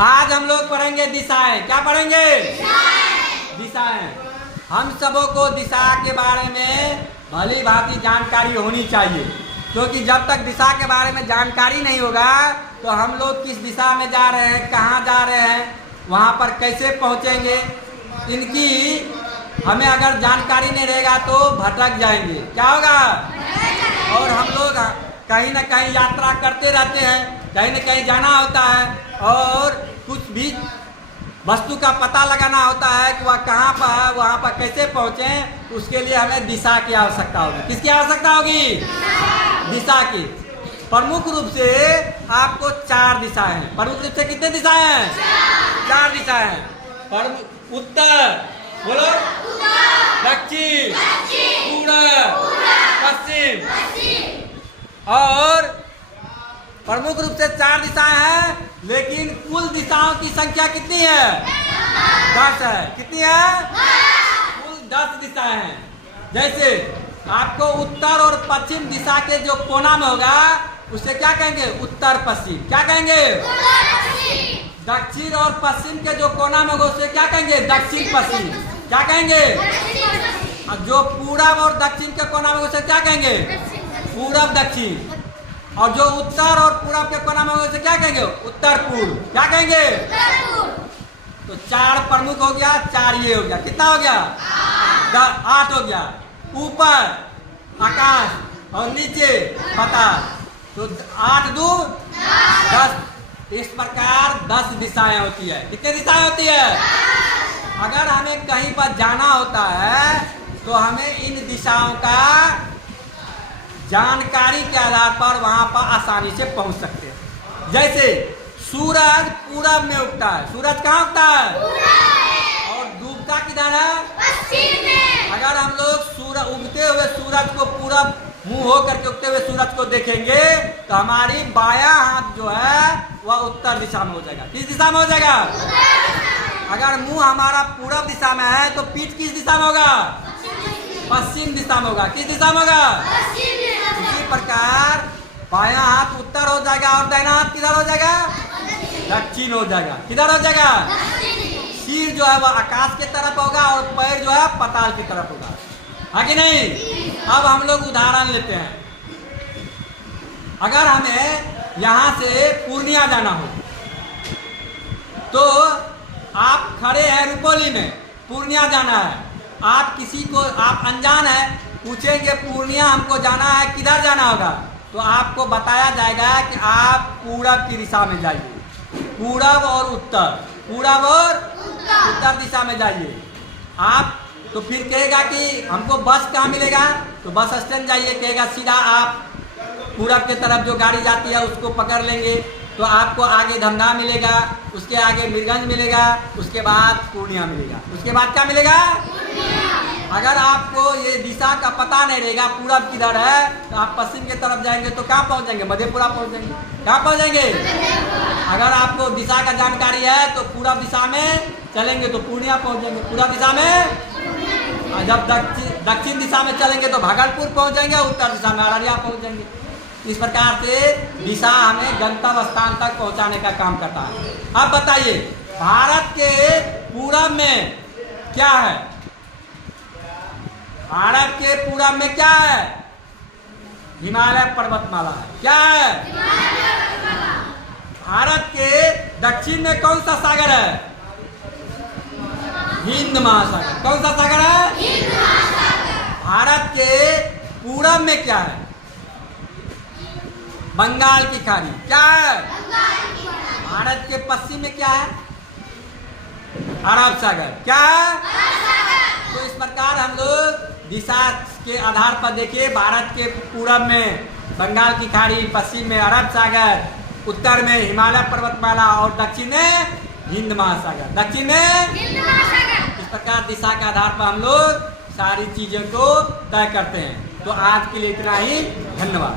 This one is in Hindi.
आज हम लोग पढ़ेंगे दिशाएं। क्या पढ़ेंगे? दिशाएं। हम सबों को दिशा के बारे में भली भांति जानकारी होनी चाहिए, क्योंकि जब तक दिशा के बारे में जानकारी नहीं होगा तो हम लोग किस दिशा में जा रहे हैं, कहाँ जा रहे हैं, वहाँ पर कैसे पहुँचेंगे, इनकी हमें अगर जानकारी नहीं रहेगा तो भटक जाएंगे। क्या होगा? और हम लोग कहीं ना कहीं यात्रा करते रहते हैं, कहीं ना कहीं जाना होता है और कुछ भी वस्तु का पता लगाना होता है कि वह कहाँ पर है, वहाँ पर कैसे पहुँचें, उसके लिए हमें दिशा की आवश्यकता होगी। किसकी आवश्यकता होगी? दिशा की। प्रमुख रूप से आपको 4 दिशाएं हैं। प्रमुख रूप से कितने दिशाएं हैं? 4 दिशाएं हैं। उत्तर, बोलो, दक्षिण, पूर्व, पश्चिम। और प्रमुख रूप से 4 दिशाएं हैं, लेकिन कुल दिशाओं की संख्या कितनी है? 10 है। कितनी है? कुल 10 दिशाएं हैं। जैसे आपको उत्तर और पश्चिम दिशा के जो कोना में होगा उसे क्या कहेंगे? उत्तर पश्चिम। क्या कहेंगे? दक्षिण और पश्चिम के जो कोना में होगा उसे क्या कहेंगे? दक्षिण पश्चिम। क्या कहेंगे? और जो पूरब और दक्षिण के कोना में उसे क्या कहेंगे? पूरब दक्षिण। और जो उत्तर और पूरब के कोना में उसे क्या कहेंगे? उत्तर पूर्व। क्या कहेंगे? तो 4 प्रमुख हो गया, 4 ये हो गया। कितना हो गया? 8 हो गया। ऊपर आकाश और नीचे पाताल, तो 8 दूनी 10। इस प्रकार 10 दिशाएं होती है। कितनी दिशाएं होती है? अगर हमें कहीं पर जाना होता है तो हमें इन दिशाओं का जानकारी के आधार पर वहां पर आसानी से पहुंच सकते हैं। जैसे सूरज पूरब में उगता है। सूरज कहाँ उगता है? और डूबता किधर है? पश्चिम में। अगर हम लोग उगते हुए सूरज को पूरब मुंह हो करके उगते हुए सूरज को देखेंगे तो हमारी बायां हाथ जो है वह उत्तर दिशा में हो जाएगा। किस दिशा में हो जाएगा? अगर मुंह हमारा पूरब दिशा में है तो पीठ किस दिशा में होगा? पश्चिम दिशा में होगा। किस दिशा में होगा? इसी प्रकार बायां हाथ उत्तर हो जाएगा और दाहिना हाथ किधर हो जाएगा? दक्षिण हो जाएगा। किधर हो जाएगा? सिर जो है वह आकाश की तरफ होगा और पैर जो है पाताल की तरफ होगा। है कि नहीं? अब हम लोग उदाहरण लेते हैं। अगर हमें यहाँ से पूर्णिया जाना हो तो आप खड़े हैं रुपौली में, पूर्णिया जाना है। आप किसी को, आप अनजान है, पूछेंगे पूर्णिया हमको जाना है, किधर जाना होगा? तो आपको बताया जाएगा कि आप पूरब की दिशा में जाइए। पूरब और उत्तर, पूरब और उत्तर दिशा में जाइए। आप तो फिर कहेगा कि हमको बस कहाँ मिलेगा? तो बस स्टैंड जाइए। कहेगा सीधा आप पूरब के तरफ जो गाड़ी जाती है उसको पकड़ लेंगे तो आपको आगे धमधा मिलेगा, उसके आगे मीरगंज मिलेगा, उसके बाद पूर्णिया मिलेगा, उसके बाद क्या मिलेगा? अगर आपको ये दिशा का पता नहीं रहेगा पूरब किधर है तो आप पश्चिम की तरफ जाएंगे तो कहाँ पहुँच जाएंगे? मधेपुरा पहुँच जाएंगे। कहाँ पहुँच जाएंगे? अगर आपको दिशा का जानकारी है तो पूरब दिशा में चलेंगे तो पूर्णिया पहुँच जाएंगे। पूरब दिशा में, जब दक्षिण दिशा में चलेंगे तो भागलपुर पहुँच जाएंगे, उत्तर दिशा में अररिया पहुँच जाएंगे। इस प्रकार से दिशा हमें गंतव्य स्थान तक पहुँचाने का काम करता है। अब बताइए भारत के पूरब में क्या है? भारत के पूरब में क्या है? हिमालय पर्वतमाला है। क्या है? भारत के दक्षिण में कौन सा सागर है? हिंद महासागर। कौन सा सागर है? हिंद महासागर। भारत के पूरब में क्या है? बंगाल की खाड़ी। क्या है? भारत के पश्चिम में क्या है? अरब सागर। क्या है? तो इस प्रकार हम लोग दिशा के आधार पर देखिए, भारत के पूरब में बंगाल की खाड़ी, पश्चिम में अरब सागर, उत्तर में हिमालय पर्वतमाला और दक्षिण में हिंद महासागर। दक्षिण में हिंद महासागर। इस प्रकार दिशा के आधार पर हम लोग सारी चीजों को तय करते हैं। तो आज के लिए इतना ही। धन्यवाद।